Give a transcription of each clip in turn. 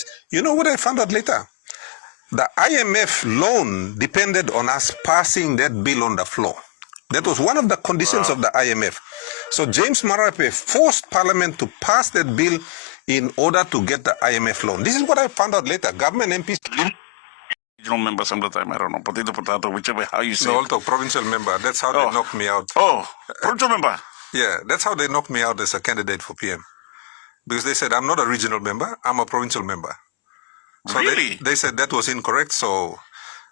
place. You know what I found out later? The IMF loan depended on us passing that bill on the floor. That was one of the conditions of the IMF. So James Marape forced Parliament to pass that bill in order to get the IMF loan. This is what I found out later. Government MPs... Regional member some of the time, I don't know, potato, whichever, how you say no, it. also provincial member. That's how they knocked me out. Oh, provincial member? Yeah, that's how they knocked me out as a candidate for PM. Because they said, I'm not a regional member, I'm a provincial member. So really? They said that was incorrect, so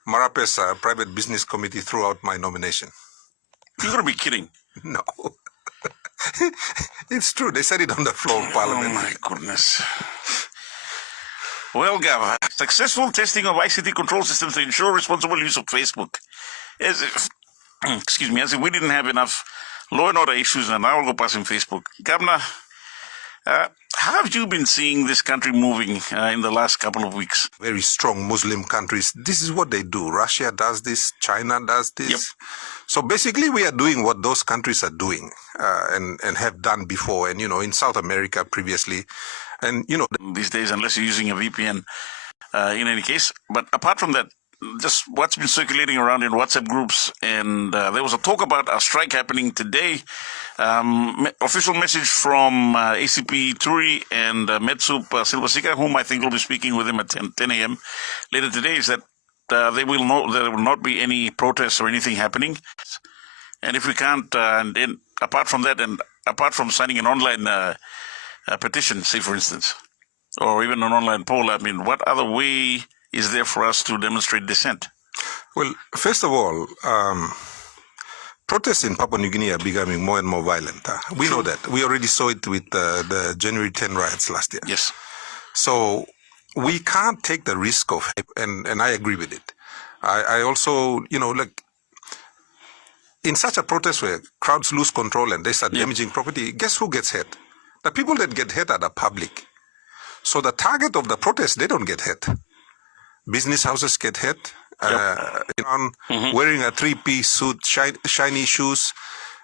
Marape's private business committee threw out my nomination. You're going to be kidding. No. It's true. They said it on the floor of Parliament. Oh, my goodness. Well, Gav, successful testing of ICT control systems to ensure responsible use of Facebook. As if, excuse me, as if we didn't have enough law and order issues and now we'll go passing Facebook. Governor, how have you been seeing this country moving in the last couple of weeks? Very strong Muslim countries. This is what they do. Russia does this. China does this. Yep. So basically, we are doing what those countries are doing and have done before. And, you know, in South America previously. And, you know, these days, unless you're using a VPN in any case. But apart from that, just what's been circulating around in WhatsApp groups, and there was a talk about a strike happening today. Official message from ACP Turi and Metsup Silvasika, whom I think will be speaking with him at 10 a.m. later today, is that there will not be any protests or anything happening. And if we can't, and then apart from that, and apart from signing an online petition, say for instance, or even an online poll, I mean, what other way is there for us to demonstrate dissent? Well, first of all, protests in Papua New Guinea are becoming more and more violent. We know that. We already saw it with the January 10 riots last year. Yes. So we can't take the risk of, and I agree with it. I also, you know, like, in such a protest where crowds lose control and they start damaging property, guess who gets hurt? The people that get hurt are the public. So the target of the protest, they don't get hurt. Business houses get hit. Wearing a three-piece suit, shiny shoes,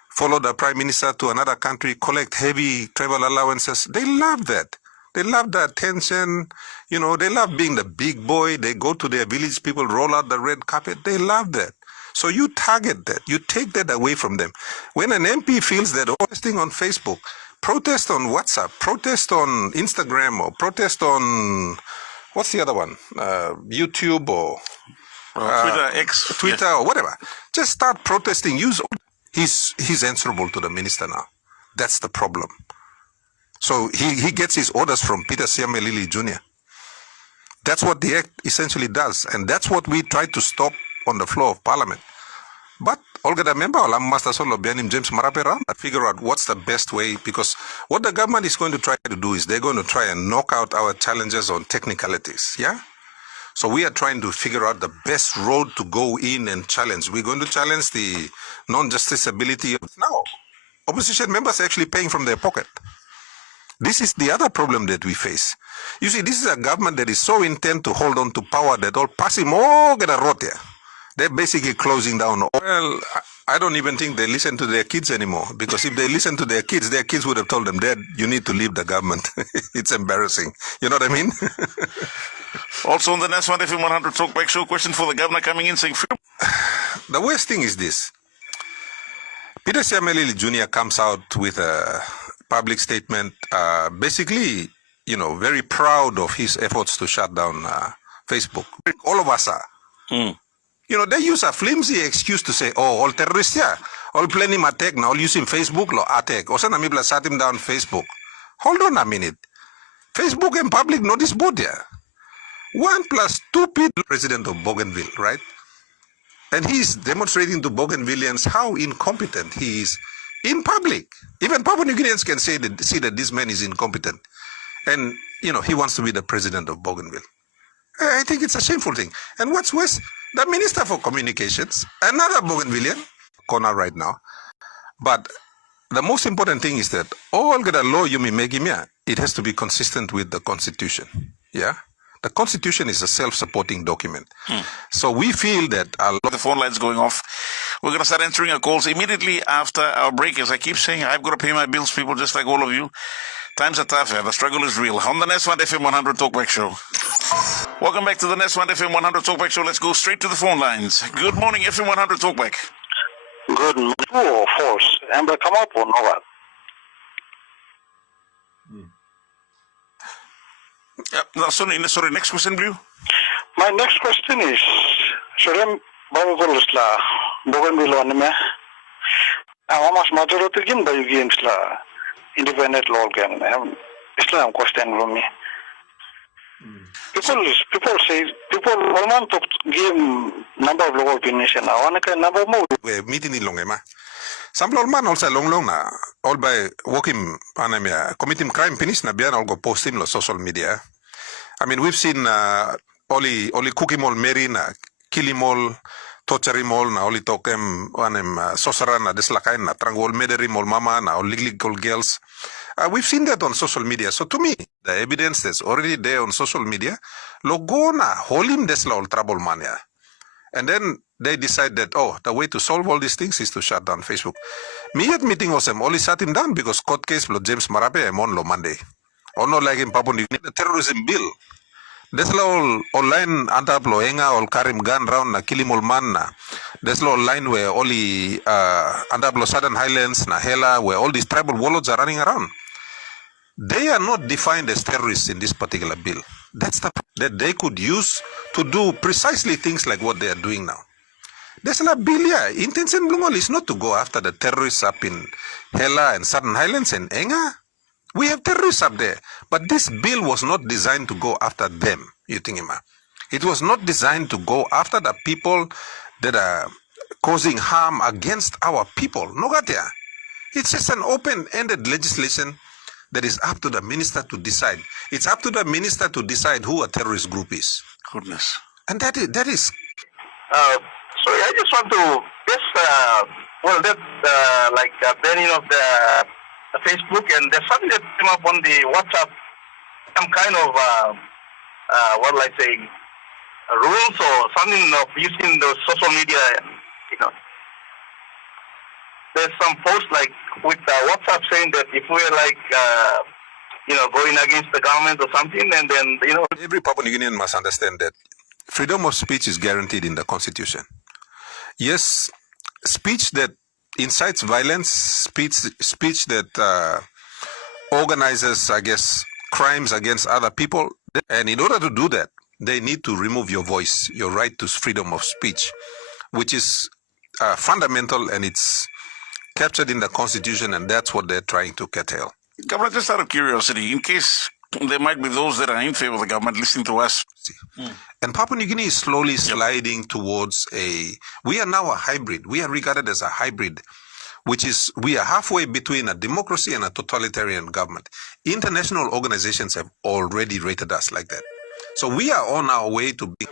follow the prime minister to another country, collect heavy travel allowances. They love that. They love the attention. You know, they love being the big boy. They go to their village, people roll out the red carpet. They love that. So you target that. You take that away from them. When an MP feels that posting on Facebook, protest on WhatsApp, protest on Instagram, or protest on... what's the other one? YouTube or Twitter, X. Twitter or whatever. Just start protesting. He's answerable to the minister now. That's the problem. So he gets his orders from Peter Siamelili Jr. That's what the act essentially does. And that's what we try to stop on the floor of Parliament. But Olga the member, Master Solo Bianim James Marapera, figure out what's the best way, because what the government is going to try to do is they're going to try and knock out our challenges on technicalities, yeah? So we are trying to figure out the best road to go in and challenge. We're going to challenge the non-justiciability. Now, opposition members are actually paying from their pocket. This is the other problem that we face. You see, this is a government that is so intent to hold on to power that all passing more get a rote. They're basically closing down. Well, I don't even think they listen to their kids anymore, because if they listen to their kids would have told them, Dad, you need to leave the government. It's embarrassing. You know what I mean? Also on the next one, FM100 Talkback Show, question for the governor coming in saying, the worst thing is this. Peter Siamelili Jr. comes out with a public statement, basically, you know, very proud of his efforts to shut down Facebook. All of us are. You know, they use a flimsy excuse to say, oh, all terrorists here, all planning attack now, all using Facebook, lo attack. Or some people shut him down Facebook. Hold on a minute. Facebook and public notice board here. 1 + 2 people, president of Bougainville, right? And he's demonstrating to Bougainvilleans how incompetent he is in public. Even Papua New Guineans can see that this man is incompetent. And, you know, he wants to be the president of Bougainville. I think it's a shameful thing. And what's worse, the Minister for Communications, another Bougainvillean, corner right now. But the most important thing is that all the law you may make him, it has to be consistent with the Constitution. Yeah? The Constitution is a self-supporting document. So we feel that the phone line's going off. We're going to start answering our calls immediately after our break. As I keep saying, I've got to pay my bills, people, just like all of you. Times are tough, yeah. The struggle is real. On the Nest 1 FM100 Talkback Show. Welcome back to the Nest 1 FM100 Talkback Show. Let's go straight to the phone lines. Good morning, FM100 Talkback. Good morning. True or false? Amber, come up or no one? Sorry, next question, Blue. My next question is, Shurim Babugulusla, Bougainville, Amas majority game by games la independent law game. Islam question from me. People say want to give number of local opinion. I want to number more. We meeting in Longema. Some man also long na all by working anemia committing crime finish na bian all go post him on social media. I mean we've seen only cookie mall Mary na kill him all, torture him all na only talk him sorcerer na deslakain na trangol mederi mall mama na all legal girls. We've seen that on social media. So to me, the evidence that's already there on social media, logo na holim desla all trouble mania. And then they decide that, the way to solve all these things is to shut down Facebook. Me at meeting was only shut him down because court case lo James Marape I'm on lo Monday. Or no like in Papua New Guinea, the terrorism bill. Desla all online antap lo enga all karim gun round na kill him all man na. Desla online where only antap lo Southern Highlands na Hela where all these tribal warlords are running around. They are not defined as terrorists in this particular bill. That's the that they could use to do precisely things like what they are doing now. There's a bill, yeah. Intention Blungol is not to go after the terrorists up in Hela and Southern Highlands and Enga. We have terrorists up there. But this bill was not designed to go after them, you think, Ima. It was not designed to go after the people that are causing harm against our people. Nogatia. It's just an open-ended legislation that is up to the minister to decide. It's up to the minister to decide who a terrorist group is. Goodness. And that is. Sorry, I just want to banning of the Facebook, and there's something that came up on the WhatsApp. Some kind of rules or something of using the social media. There's some post like with WhatsApp saying that if we're going against the government or something, and then every Papua New Guinean must understand that freedom of speech is guaranteed in the Constitution. Yes, speech that incites violence, speech that organizes, I guess, crimes against other people, and in order to do that, they need to remove your voice, your right to freedom of speech, which is fundamental, and it's captured in the Constitution, and that's what they're trying to curtail. Governor, just out of curiosity, in case there might be those that are in favor of the government listening to us. And Papua New Guinea is slowly sliding towards we are now a hybrid. We are regarded as a hybrid, which is, we are halfway between a democracy and a totalitarian government. International organizations have already rated us like that. So we are on our way to be.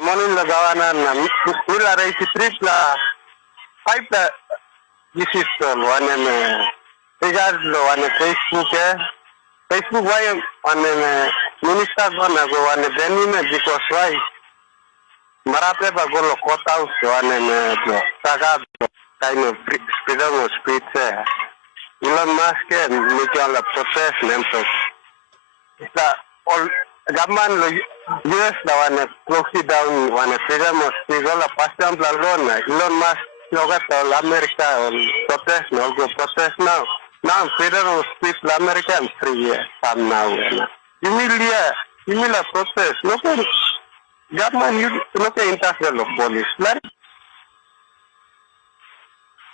This is one Facebook why minister gonna go on the because why Marape bagolo kota one saga kind of freedom of speech Elon Musk and Michael process themselves. The all government US the one close down one freedom of speech all a passion alone Elon Musk look at America protest no go protest now. Now, freedom of speech, America and free from now. You mean a process. Look at government, you look at international police.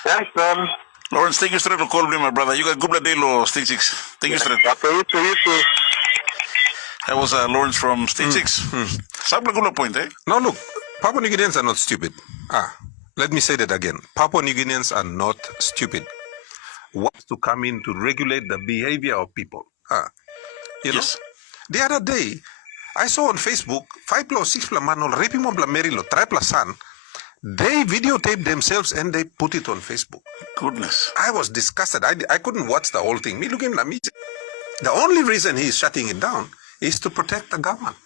Thanks, sir. Lawrence, thank you, straight to call me, my brother. You got good day, Lo, Stage 6. Thank you, straight. Okay, you too. That was Lawrence from Stage 6. Some good point, eh? No, look, Papua New Guineans are not stupid. Let me say that again. Papua New Guineans are not stupid. Wants to come in to regulate the behavior of people. You know, the other day, I saw on Facebook, 5 plus 6 plus manol, repimo bla merilo, 3 plus son, they videotaped themselves and they put it on Facebook. Goodness. I was disgusted. I couldn't watch the whole thing. Me looking at me. The only reason he is shutting it down is to protect the government.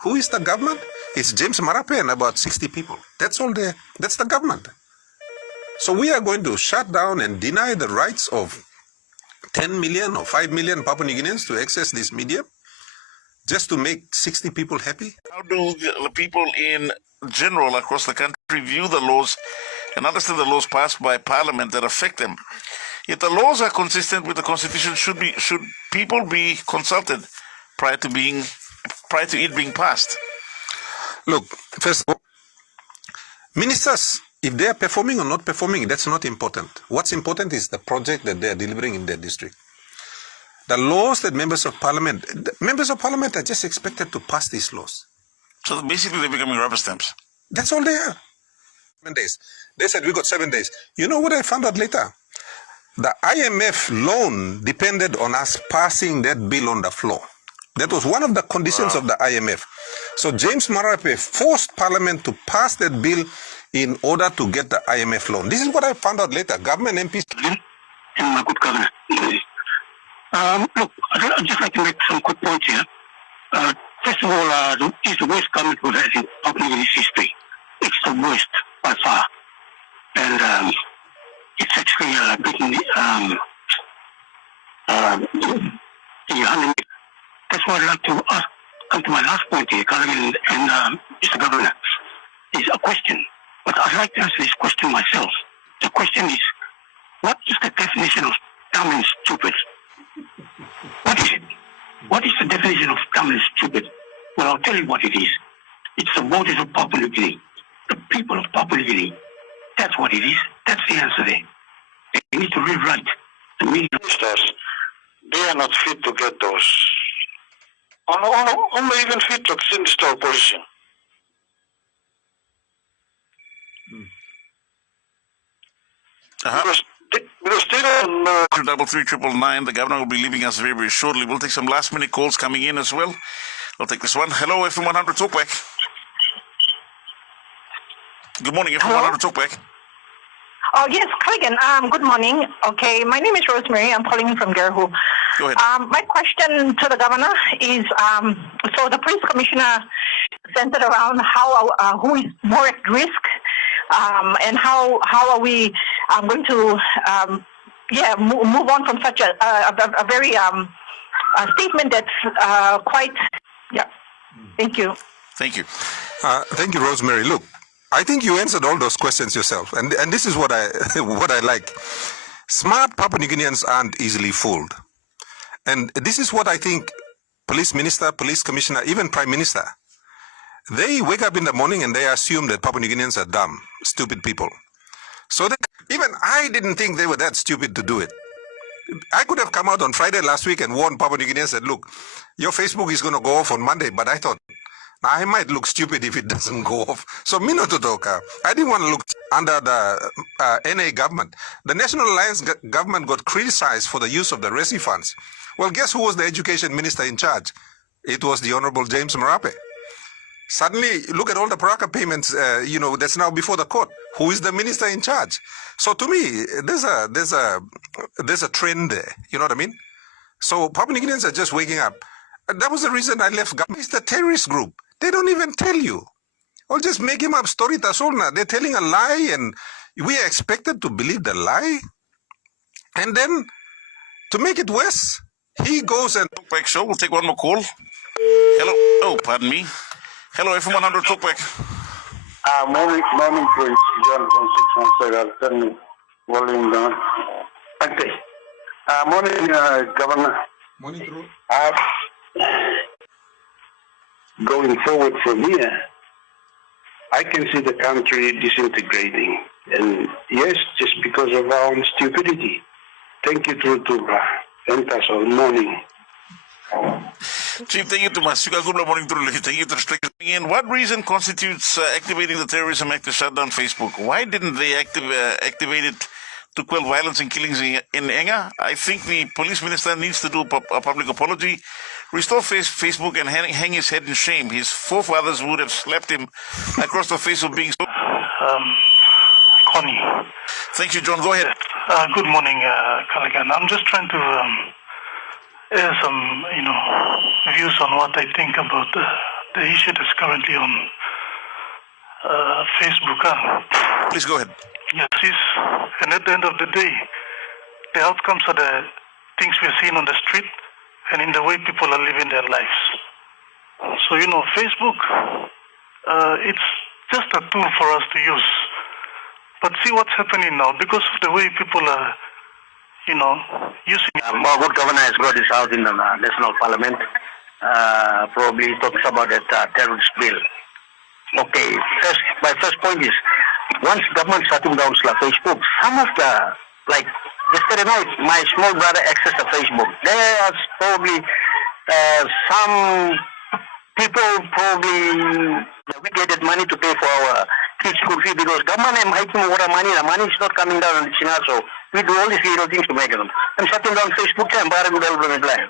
Who is the government? It's James Marape and about 60 people. That's all there. That's the government. So we are going to shut down and deny the rights of 10 million or 5 million Papua New Guineans to access this medium just to make 60 people happy? How do the people in general across the country view the laws and understand the laws passed by Parliament that affect them? If the laws are consistent with the Constitution, should people be consulted prior to it being passed? Look, first of all, ministers, if they are performing or not performing, that's not important. What's important is the project that they are delivering in their district. The laws that members of parliament are just expected to pass these laws. So basically they're becoming rubber stamps. That's all they are. 7 days. They said we got 7 days. You know what I found out later? The IMF loan depended on us passing that bill on the floor. That was one of the conditions of the IMF. So James Marape forced Parliament to pass that bill in order to get the IMF loan. This is what I found out later. Government MPs. And my good governor. Look, I'd just like to make some quick points here. First of all, it's the worst government we've had in Papua New Guinea's history. It's the worst by far. And it's actually beaten that's why I'd like to come to my last point here, Culligan and Mr. Governor, is a question. But I'd like to answer this question myself. The question is, what is the definition of dumb and stupid? What is it? What is the definition of dumb and stupid? Well, I'll tell you what it is. It's the voters of Papua New Guinea. The people of Papua New Guinea. That's what it is. That's the answer there. They need to rewrite the meaning. They are not fit to get those. Only even fit to install position. Because they don't. 33399. The governor will be leaving us very, very shortly. We'll take some last-minute calls coming in as well. I'll take this one. Hello, FM100 Talkback. Good morning, FM100 Talkback. Oh, yes, Culligan. Good morning. Okay, my name is Rosemary. I'm calling in from Gerhu. Go ahead. My question to the governor is, so the police commissioner centered around who is more at risk, and how are we going to move on from such a very statement that's quite, Thank you. Thank you. Thank you, Rosemary. Look, I think you answered all those questions yourself, and this is what I like. Smart Papua New Guineans aren't easily fooled, and this is what I think. Police minister, police commissioner, even prime minister, they wake up in the morning and they assume that Papua New Guineans are dumb, stupid people. So even I didn't think they were that stupid to do it. I could have come out on Friday last week and warned Papua New Guineans that, look, your Facebook is going to go off on Monday, but I thought, I might look stupid if it doesn't go off. So, Minototoka, I didn't want to look under the NA government. The National Alliance government got criticized for the use of the RESI funds. Well, guess who was the education minister in charge? It was the Honorable James Marape. Suddenly, look at all the Paraka payments, that's now before the court. Who is the minister in charge? So to me, there's a trend there. You know what I mean? So Papua New Guineans are just waking up. That was the reason I left government. It's the terrorist group. They don't even tell you. Or just make him up story tasolna. They're telling a lie and we are expected to believe the lie. And then, to make it worse, he goes and... Talkback show. We'll take one more call. Hello. Oh, pardon me. Hello, FM100 Talkback. Morning, please. John from 617. I'll turn the volume down. Okay. Morning, Governor. Morning, Drew. Going forward from here, I can see the country disintegrating. And yes, just because of our own stupidity. Thank you, Drew, to enter us all morning. Chief, thank you too much. Good morning, Drew. Thank you to the in. What reason constitutes activating the Terrorism Act to shut down Facebook? Why didn't they activate it to quell violence and killings in Enga? I think the police minister needs to do a public apology, restore Facebook, and hang his head in shame. His forefathers would have slapped him across the face of being so... Connie. Thank you, John. Go ahead. Good morning, Culligan. I'm just trying to air some, views on what I think about the issue that's currently on Facebook. Please go ahead. Yes, and at the end of the day, the outcomes are the things we're seeing on the street and in the way people are living their lives. So, Facebook, it's just a tool for us to use. But see what's happening now, because of the way people are, using it. More good governor has brought this out in the National Parliament. Probably talks about that terrorist bill. Okay, my first point is, once government shutting down Facebook, some of the, like yesterday night, my small brother accessed the Facebook. There's probably some people we get money to pay for our kids' school fee because government is making more money. The money is not coming down on China, so we do all these little things to make them. And shutting down Facebook and very good development plan.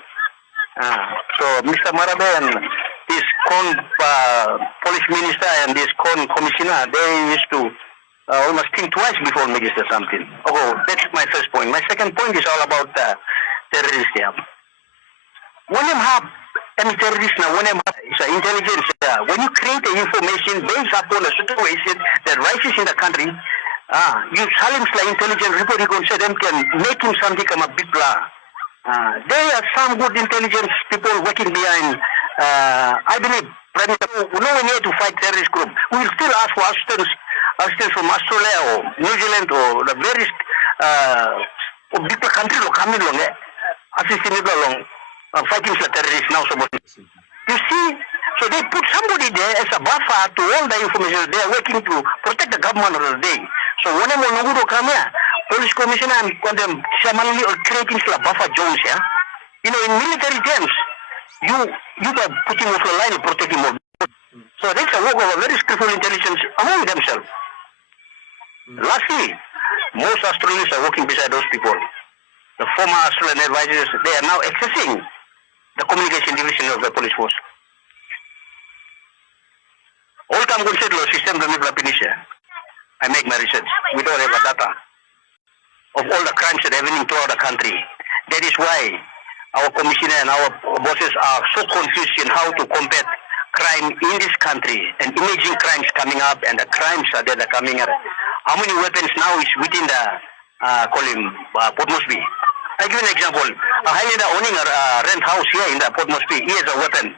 So Mr. Marabe and this police minister and this commissioner, they used to almost think twice before making something. Oh, that's my first point. My second point is all about terrorists. When you have any terrorist now, when you have intelligence, when you create the information based upon a situation that rises in the country, you challenge the intelligence report, you can say them can make him something come a big blah. There are some good intelligence people working behind. I believe, no one here to fight terrorist group. We will still ask for assistance from Australia or New Zealand or the various big countries will come in along, assisting people along, fighting for terrorists now. You see, so they put somebody there as a buffer to all the information. They are working to protect the government of the day. So whenever Nungudo come here, police commissioner and them creating a buffer zones, in military terms, you are putting off the line and protecting more. So that's a work of a very skillful intelligence among themselves. Lastly, most Australians are working beside those people. The former Australian advisors, they are now accessing the communication division of the police force. All time good said system I make my research. We don't have a data of all the crimes that are happening throughout the country. That is why our commissioner and our bosses are so confused in how to combat crime in this country and imaging crimes coming up and the crimes that are coming up. How many weapons now is within the Port Moresby? I give an example. A Highlander owning a rent house here in the Port Moresby, he has a weapon.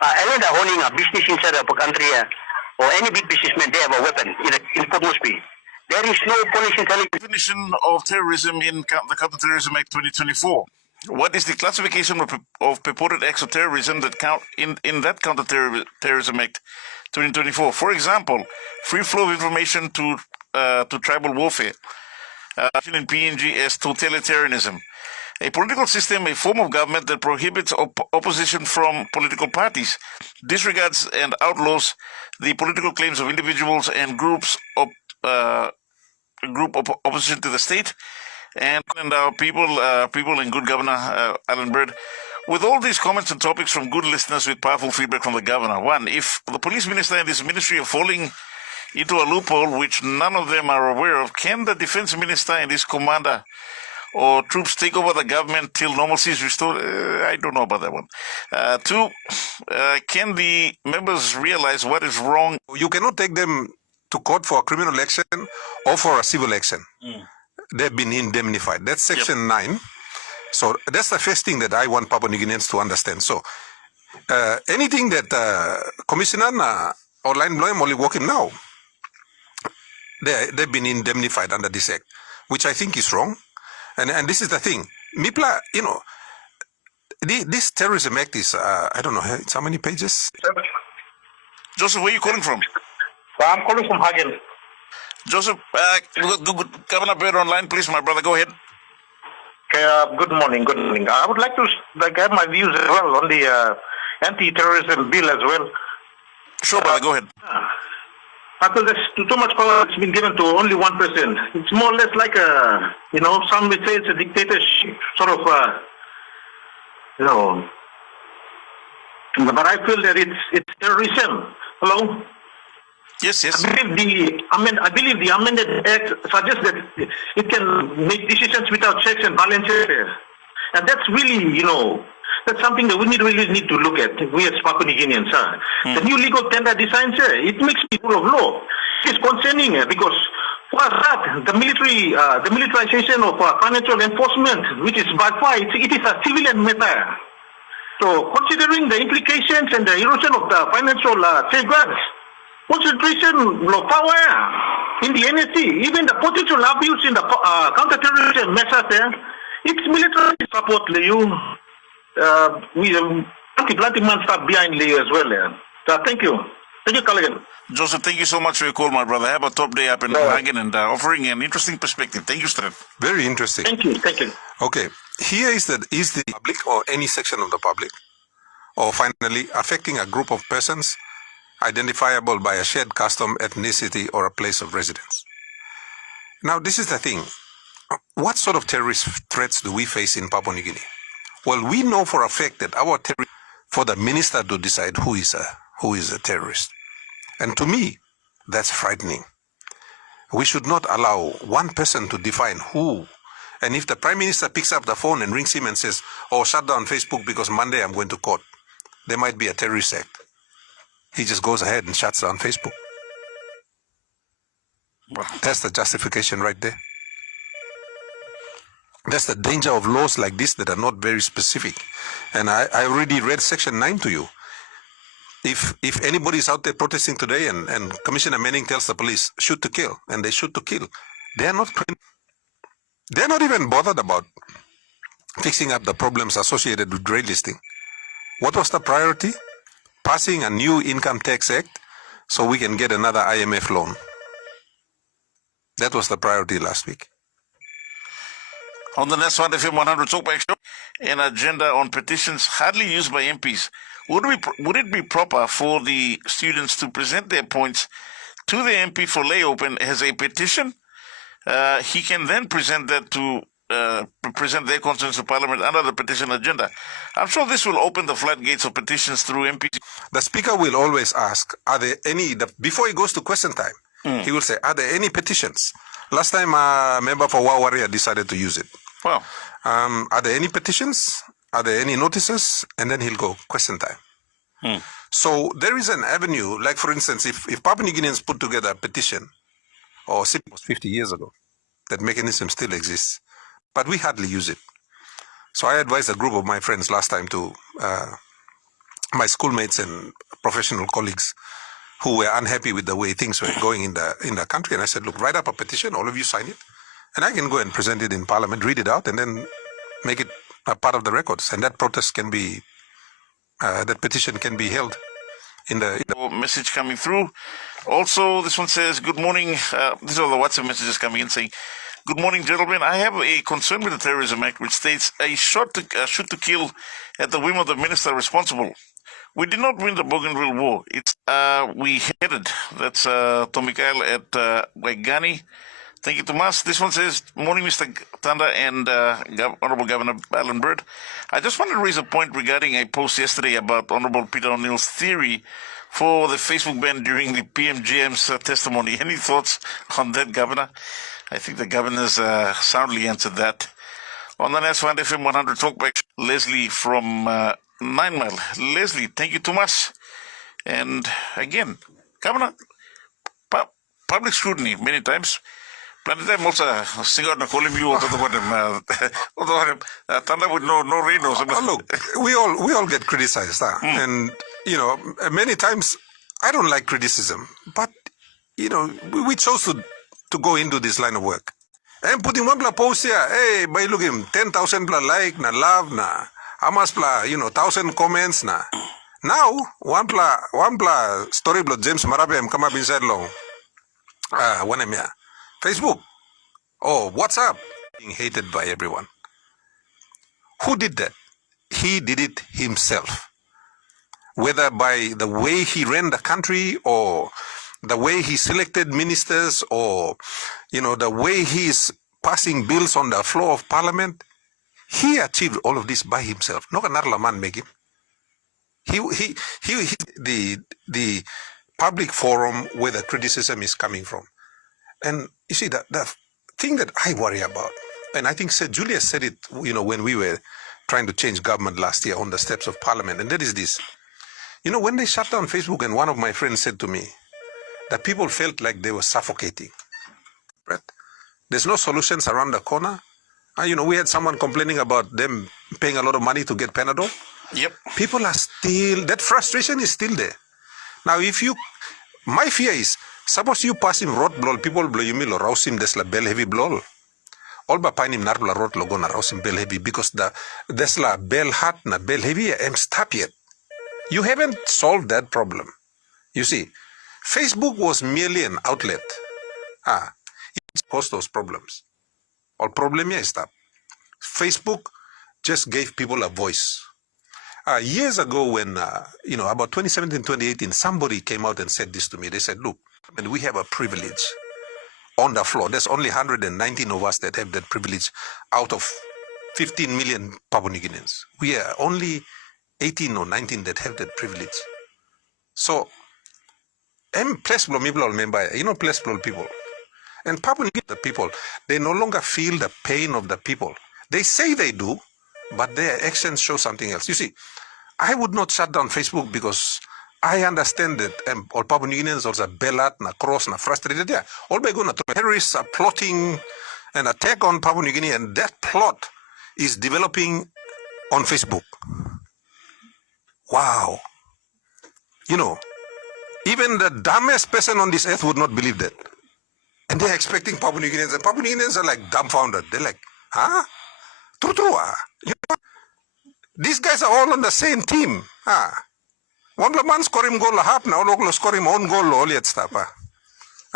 Highlander owning a business inside the country or any big businessman, they have a weapon in Port Moresby. There is no police intelligence. Definition of terrorism in the Counterterrorism Act 2024. What is the classification of purported acts of terrorism that count in that Counterterrorism Act 2024? For example, free flow of information to tribal warfare, in PNG as totalitarianism, a political system, a form of government that prohibits opposition from political parties, disregards and outlaws the political claims of individuals and groups of opposition to the state, and our people and good Governor Allan Bird. With all these comments and topics from good listeners with powerful feedback from the governor, one, if the police minister and his ministry are falling into a loophole which none of them are aware of, can the defense minister and his commander or troops take over the government till normalcy is restored? I don't know about that one. Two, can the members realize what is wrong? You cannot take them to court for a criminal action or for a civil action. They've been indemnified. That's Section 9. So that's the first thing that I want Papua New Guineans to understand. So anything that Commissioner or Line Bloem only working now, they've been indemnified under this act, which I think is wrong. And this is the thing. MIPLA, this terrorism act is, I don't know, it's how many pages? Joseph, where are you calling from? I'm calling from Hagen. Joseph, Governor Bird online, please, my brother, go ahead. Okay, good morning. I would like to have my views as well on the anti-terrorism bill as well. Sure, brother, go ahead. I feel there's too much power has been given to only one person. It's more or less like a, some would say it's a dictatorship, sort of, but I feel that it's terrorism. Hello? Yes. I believe the amended act suggests that it can make decisions without checks and balances. And that's really, that's something that we really need to look at, we as Papua New Guineans. The new legal tender designs, it makes me rule of law. It's concerning because far as that, the militarization of financial enforcement, which is by far, it is a civilian matter. So considering the implications and the erosion of the financial safeguards, concentration of power in the NSC, even the potential abuse in the counter-terrorism measures, it's military support, we anti-planting man start behind as well. So thank you. Thank you, Culligan. Joseph, thank you so much for your call, my brother. Have a top day up in Hagen and offering an interesting perspective. Thank you, Strat. Very interesting. Thank you. Thank you. Okay, here is the public or any section of the public, or finally affecting a group of persons identifiable by a shared custom, ethnicity, or a place of residence. Now, this is the thing. What sort of terrorist threats do we face in Papua New Guinea? Well, we know for a fact that our for the minister to decide who is a terrorist. And to me, that's frightening. We should not allow one person to define who. And if the prime minister picks up the phone and rings him and says, oh, shut down Facebook because Monday I'm going to court, there might be a terrorist act. He just goes ahead and shuts down Facebook. That's the justification right there. That's the danger of laws like this that are not very specific. And I already read Section 9 to you. If anybody is out there protesting today and Commissioner Manning tells the police, shoot to kill, and they shoot to kill, they're not even bothered about fixing up the problems associated with grey listing. What was the priority? Passing a new income tax act so we can get another IMF loan. That was the priority last week. On the next one, FM100 Talkback Show, an agenda on petitions hardly used by MPs. Would it be proper for the students to present their points to the MP for lay open as a petition? He can then present that to present their concerns to Parliament under the petition agenda. I'm sure this will open the floodgates of petitions through MPs. The Speaker will always ask, are there any, before he goes to question time, he will say, are there any petitions? Last time a member for Wawaria decided to use it. Wow. Are there any petitions? Are there any notices? And then he'll go, question time. So there is an avenue, like for instance, if Papua New Guineans put together a petition, or CEEDIT was 50 years ago, that mechanism still exists, but we hardly use it. So I advised a group of my friends last time to, my schoolmates and professional colleagues who were unhappy with the way things were going in the country, and I said, look, write up a petition, all of you sign it, and I can go and present it in Parliament, read it out, and then make it a part of the records, and that protest can be, that petition can be held in the message coming through. Also, this one says, good morning. These are the WhatsApp messages coming in saying, good morning, gentlemen. I have a concern with the Terrorism Act, which states a shoot to kill at the whim of the minister responsible. We did not win the Bougainville War. It's we headed. That's Tomikael at Waigani. Thank you, Tomas. This one says, morning, Mr. Tanda and Honorable Governor Allan Bird. I just wanted to raise a point regarding a post yesterday about Honorable Peter O'Neill's theory for the Facebook ban during the PMGM's testimony. Any thoughts on that, Governor? I think the Governor's soundly answered that. On the next one, FM100 Talkback, Leslie from 9 Mile. Leslie, thank you, Tomas. And again, Governor, public scrutiny many times. Planetime also single na calling you or Tanda with no rain or something. Look, we all get criticized, and you know, many times I don't like criticism, but you know, we chose to go into this line of work. And putting one post here, hey, by look him 10,000 like na love na amas 1,000 comments na. Now one story blood James Marabe come up inside long. One Facebook. Oh, WhatsApp. Being hated by everyone. Who did that? He did it himself. Whether by the way he ran the country or the way he selected ministers or, you know, the way he is passing bills on the floor of Parliament, he achieved all of this by himself. No another man make him. He the public forum where the criticism is coming from. And you see, the thing that I worry about, and I think Julius said it, you know, when we were trying to change government last year on the steps of Parliament, and that is this. You know, when they shut down Facebook, and one of my friends said to me that people felt like they were suffocating. There's no solutions around the corner. We had someone complaining about them paying a lot of money to get Panadol. Yep. People are still, that frustration is still there. Now, my fear is, suppose you pass him road blow, people blow you milo, rouse him, there's la bell heavy blow. All ba pain him narbla road logo na rouse him bell heavy because there's la bell hot na bell heavy and stop yet. You haven't solved that problem. You see, Facebook was merely an outlet. It caused those problems. All problem is that Facebook just gave people a voice. Years ago when, about 2017, 2018, somebody came out and said this to me. They said, look, we have a privilege on the floor. There's only 119 of us that have that privilege out of 15 million Papua New Guineans. We are only 18 or 19 that have that privilege. So, plus people. And Papua New Guinea, the people, they no longer feel the pain of the people. They say they do, but their actions show something else. You see, I would not shut down Facebook because I understand that all Papua New Guineans also bellat, na cross, na frustrated. Yeah, all by going to terrorists are plotting an attack on Papua New Guinea, and that plot is developing on Facebook. Wow. Even the dumbest person on this earth would not believe that. And they're expecting Papua New Guineans, and Papua New Guineans are like dumbfounded. They're like, huh? True. These guys are all on the same team. One man score him goal half now, local score him own goal, all yet stuff.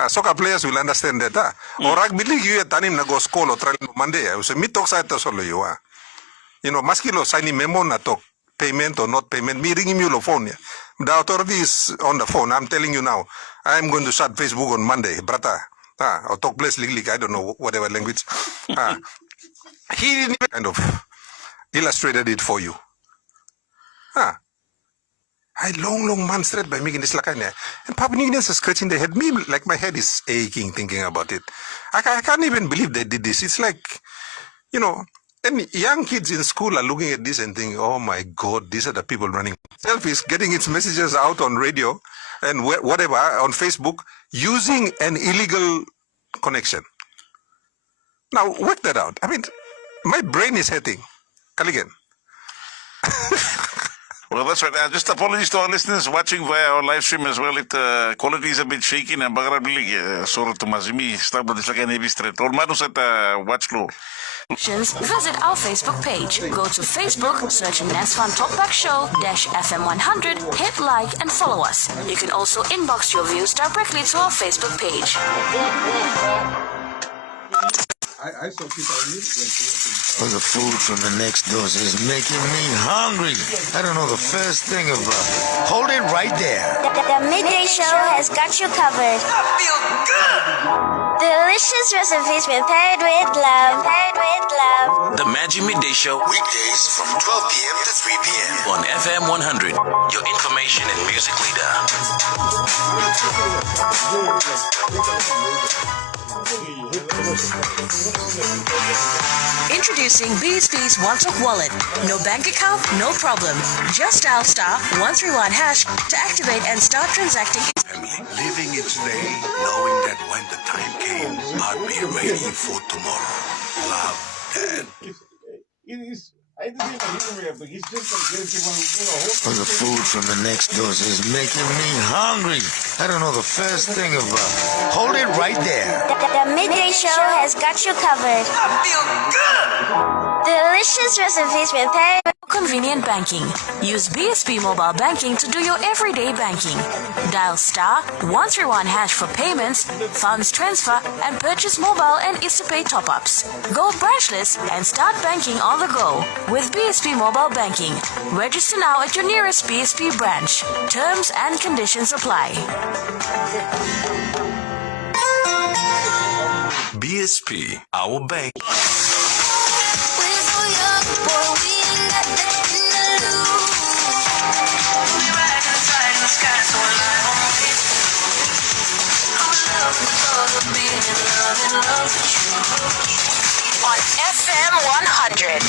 Soccer players will understand that. Or rugby league, you at na go school or try Monday. So me talk side to solo you are. Maskilo signing memo na talk payment or not payment. Me ringing you phone. The authority is on the phone. I'm telling you now. I'm going to shut Facebook on Monday, brata. Or talk place legally, I don't know, whatever language. He didn't even kind of illustrated it for you. I long man straight by making this lakanya. And Papua New Guineans are scratching their head. Me, like my head is aching thinking about it. I can't even believe they did this. It's like, and young kids in school are looking at this and thinking, oh my God, these are the people running. Self is getting its messages out on radio and whatever, on Facebook, using an illegal connection. Now, work that out. My brain is hurting. CULLIGHAN. Well, that's right. Just apologies to our listeners watching via our live stream as well. If quality is a bit shaky, and bagarabili sorry to mazimi start with the heavy straight. All manus at watch low. Visit our Facebook page. Go to Facebook, search Nasfan Talkback Show -FM100, hit like and follow us. You can also inbox your views directly to our Facebook page. I saw people Well, the food from the next door is making me hungry. I don't know the first thing about it. Hold it right there. The midday show has got you covered. I feel good. Delicious recipes prepared with love. The Magic Midday Show. Weekdays from 12 p.m. to 3 p.m. on FM100. Your information and music leader. Introducing BSP's One Talk Wallet. No bank account, no problem. Just dial *131# to activate and start transacting. Living each day, knowing that when the time came, I'd be ready for tomorrow. Love, Dad. Well, the food from the next door is making me hungry. I don't know the first thing about it. Hold it right there. The midday show has got you covered. I feel good. Delicious recipes prepared. Convenient banking. Use BSP mobile banking to do your everyday banking. Dial *131# for payments, funds transfer, and purchase mobile and ISAPay top-ups. Go branchless and start banking on the go with BSP mobile banking. Register now at your nearest BSP branch. Terms and conditions apply. BSP, our bank. On FM100.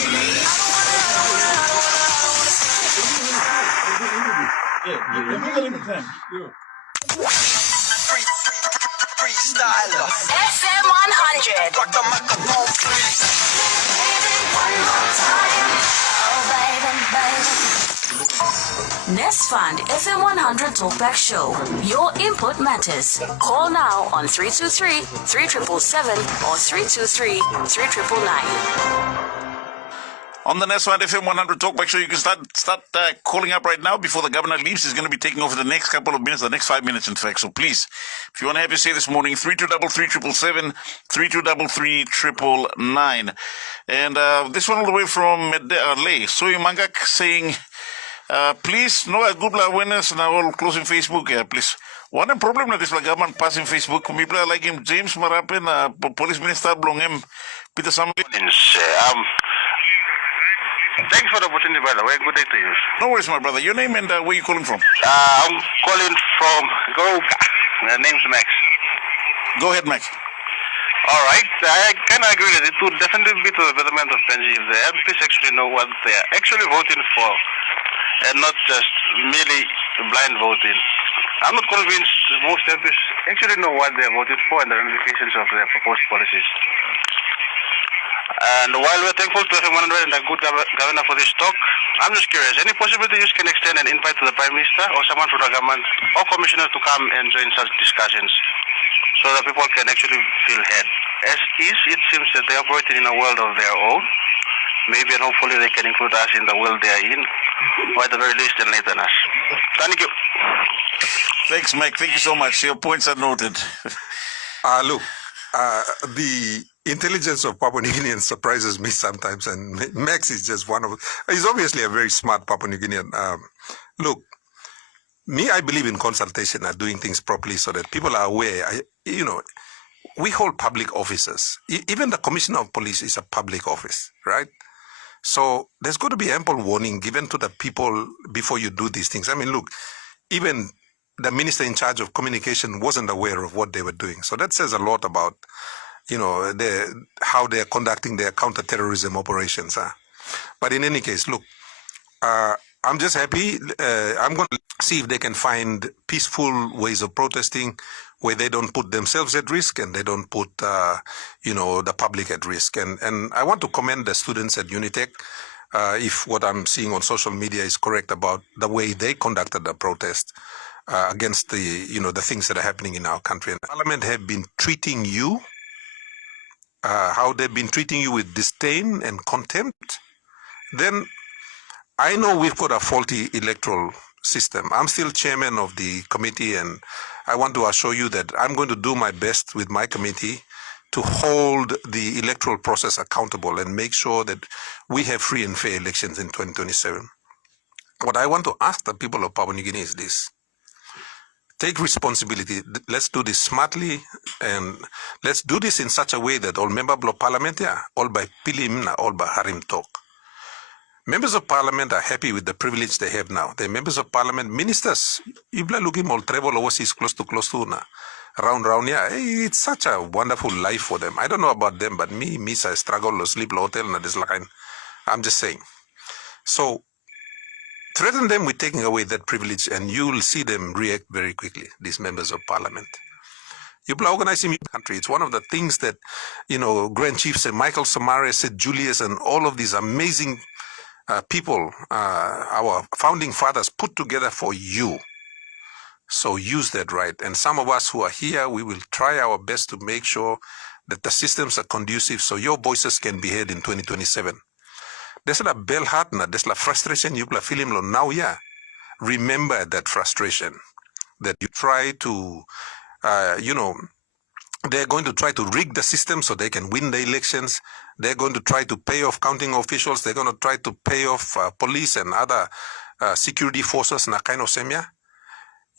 freestyle. FM100. Rock the microphone, please. One more time. Oh, baby, baby. Nest Fund FM100 Talkback Show. Your input matters. Call now on 323-3777 or 323-3999. On the next one, FM100 Talkback Show, you can start calling up right now before the governor leaves. He's going to be taking over the next couple of minutes, the next 5 minutes, in fact. So please, if you want to have your say this morning, 3233-777, 3233-999. And this one all the way from Lay, Soy Mangak saying, please, no good awareness now all closing Facebook, please. One problem that is like government passing Facebook, people like him, James Marapen, police minister, belong him, Peter Samley. Thanks for the opportunity, by the way. Good day to you. No worries, my brother. Your name and where are you calling from? I'm calling from Goka. The name's Max. Go ahead, Max. All right. I kind of agree that it would definitely be to the betterment of Penji if the MPs actually know what they are actually voting for and not just merely blind voting. I'm not convinced most MPs actually know what they are voting for and the ramifications of their proposed policies. And while we're thankful to FM100 and a good governor for this talk, I'm just curious, any possibility you can extend an invite to the Prime Minister or someone from the government or commissioner to come and join such discussions so that people can actually feel heard? As is, it seems that they are operating in a world of their own. Maybe and hopefully they can include us in the world they are in, or at the very least enlighten us. Thank you. Thanks, Mike. Thank you so much. Your points are noted. Look, the intelligence of Papua New Guineans surprises me sometimes, and Max is just one of. He's obviously a very smart Papua New Guinean. Look, me, I believe in consultation and doing things properly so that people are aware. We hold public offices. Even the Commissioner of Police is a public office, right? So there's got to be ample warning given to the people before you do these things. I mean, look, even the minister in charge of communication wasn't aware of what they were doing. So that says a lot about, how they're conducting their counter-terrorism operations. But in any case, look, I'm just happy. I'm going to see if they can find peaceful ways of protesting where they don't put themselves at risk and they don't put, the public at risk. And I want to commend the students at Unitec, if what I'm seeing on social media is correct about the way they conducted the protest against the things that are happening in our country. And Parliament have been treating you, how they've been treating you with disdain and contempt, then I know we've got a faulty electoral system. I'm still chairman of the committee, and I want to assure you that I'm going to do my best with my committee to hold the electoral process accountable and make sure that we have free and fair elections in 2027. What I want to ask the people of Papua New Guinea is this. Take responsibility. Let's do this smartly, and let's do this in such a way that all members of parliament, all by pilim, all by harim talk. Members of parliament are happy with the privilege they have now. They're members of parliament, ministers. Ibla looking all travel overseas close to na. Round, yeah. It's such a wonderful life for them. I don't know about them, but me, I struggle to sleep hotel na this line. I'm just saying. So, threaten them with taking away that privilege, and you will see them react very quickly, these members of parliament. You are organizing your country. It's one of the things that, Grand Chief said, Michael Samare said, Julius, and all of these amazing people, our founding fathers put together for you. So use that right. And some of us who are here, we will try our best to make sure that the systems are conducive so your voices can be heard in 2027. There's a bell heart, there's a frustration you feel him now, yeah. Remember that frustration, that you try to, they're going to try to rig the system so they can win the elections. They're going to try to pay off counting officials. They're going to try to pay off police and other security forces na kind of semia.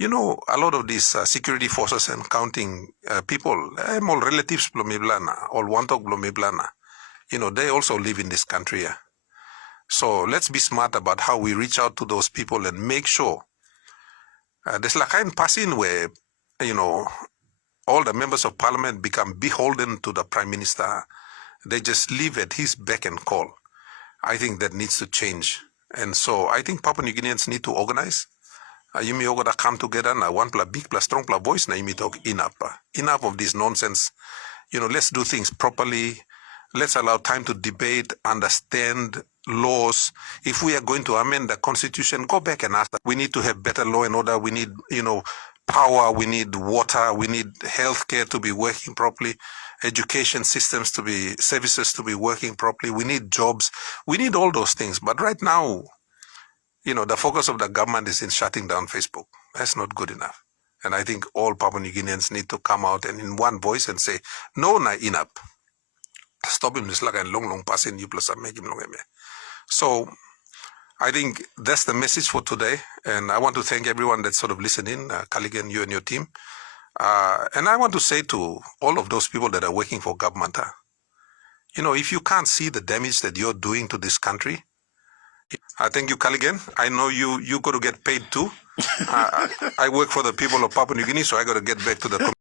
A lot of these security forces and counting people, all relatives blomiblana, all wantok blomiblana. They also live in this country, yeah. So let's be smart about how we reach out to those people and make sure there's a kind of passing where, all the members of parliament become beholden to the prime minister. They just live at his beck and call. I think that needs to change. And so I think Papua New Guineans need to organize. You may all come together now, one plus big plus strong plus voice, now you may talk enough. Enough of this nonsense. Let's do things properly. Let's allow time to debate, understand laws. If we are going to amend the constitution, go back and ask that. We need to have better law and order. We need, power. We need water. We need healthcare to be working properly. Education systems services to be working properly. We need jobs. We need all those things. But right now, the focus of the government is in shutting down Facebook. That's not good enough. And I think all Papua New Guineans need to come out and in one voice and say, no, na enough. Stop him, like a long passing you plus make him long. So I think that's the message for today. And I want to thank everyone that's sort of listening, CULLIGHAN, you and your team. And I want to say to all of those people that are working for government, if you can't see the damage that you're doing to this country, I thank you, CULLIGHAN. I know you got to get paid too. I work for the people of Papua New Guinea, so I got to get back to the community.